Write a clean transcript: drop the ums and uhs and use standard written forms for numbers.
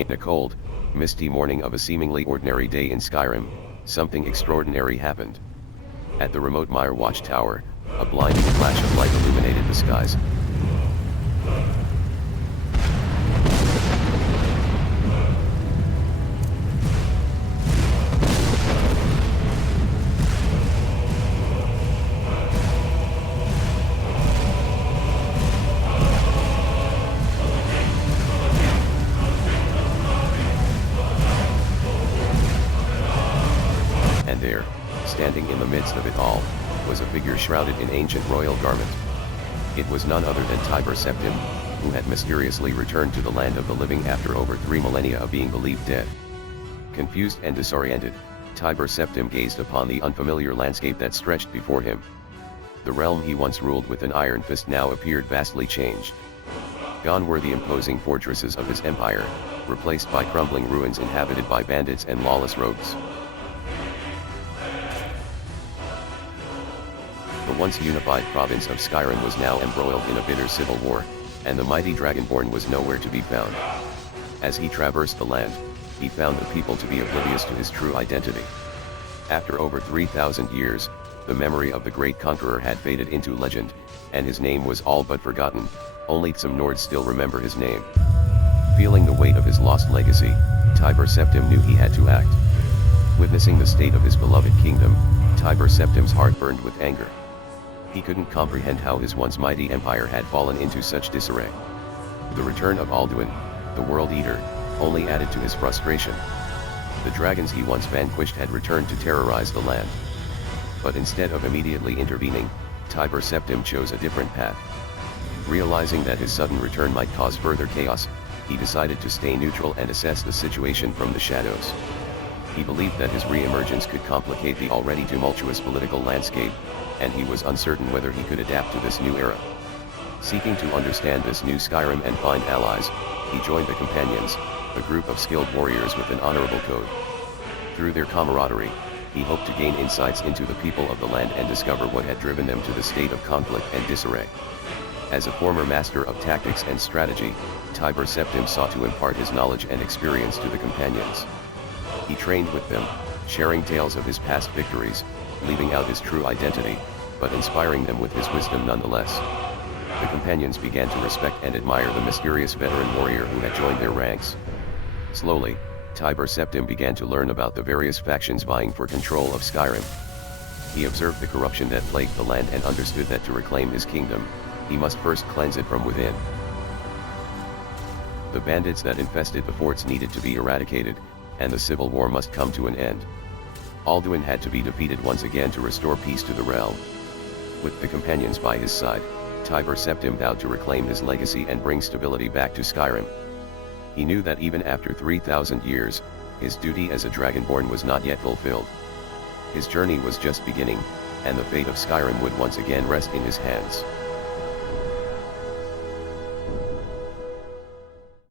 In a cold, misty morning of a seemingly ordinary day in Skyrim, something extraordinary happened. At the remote Mirwatch Tower, a blinding flash of light illuminated the skies. And there, standing in the midst of it all, was a figure shrouded in ancient royal garment. It was none other than Tiber Septim, who had mysteriously returned to the land of the living after over 3 millennia of being believed dead. Confused and disoriented, Tiber Septim gazed upon the unfamiliar landscape that stretched before him. The realm he once ruled with an iron fist now appeared vastly changed. Gone were the imposing fortresses of his empire, replaced by crumbling ruins inhabited by bandits and lawless rogues. The once unified province of Skyrim was now embroiled in a bitter civil war, and the mighty Dragonborn was nowhere to be found. As he traversed the land, he found the people to be oblivious to his true identity. After over 3,000 years, the memory of the great conqueror had faded into legend, and his name was all but forgotten. Only some Nords still remember his name. Feeling the weight of his lost legacy, Tiber Septim knew he had to act. Witnessing the state of his beloved kingdom, Tiber Septim's heart burned with anger. He couldn't comprehend how his once mighty empire had fallen into such disarray. The return of Alduin, the World Eater, only added to his frustration. The dragons he once vanquished had returned to terrorize the land. But instead of immediately intervening, Tiber Septim chose a different path. Realizing that his sudden return might cause further chaos, he decided to stay neutral and assess the situation from the shadows. He believed that his re-emergence could complicate the already tumultuous political landscape, and he was uncertain whether he could adapt to this new era. Seeking to understand this new Skyrim and find allies, he joined the Companions, a group of skilled warriors with an honorable code. Through their camaraderie, he hoped to gain insights into the people of the land and discover what had driven them to the state of conflict and disarray. As a former master of tactics and strategy, Tiber Septim sought to impart his knowledge and experience to the Companions. He trained with them, sharing tales of his past victories, leaving out his true identity, but inspiring them with his wisdom nonetheless. The Companions began to respect and admire the mysterious veteran warrior who had joined their ranks. Slowly, Tiber Septim began to learn about the various factions vying for control of Skyrim. He observed the corruption that plagued the land and understood that to reclaim his kingdom, he must first cleanse it from within. The bandits that infested the forts needed to be eradicated, and the civil war must come to an end. Alduin had to be defeated once again to restore peace to the realm. With the Companions by his side, Tiber Septim vowed to reclaim his legacy and bring stability back to Skyrim. He knew that even after 3,000 years, his duty as a Dragonborn was not yet fulfilled. His journey was just beginning, and the fate of Skyrim would once again rest in his hands.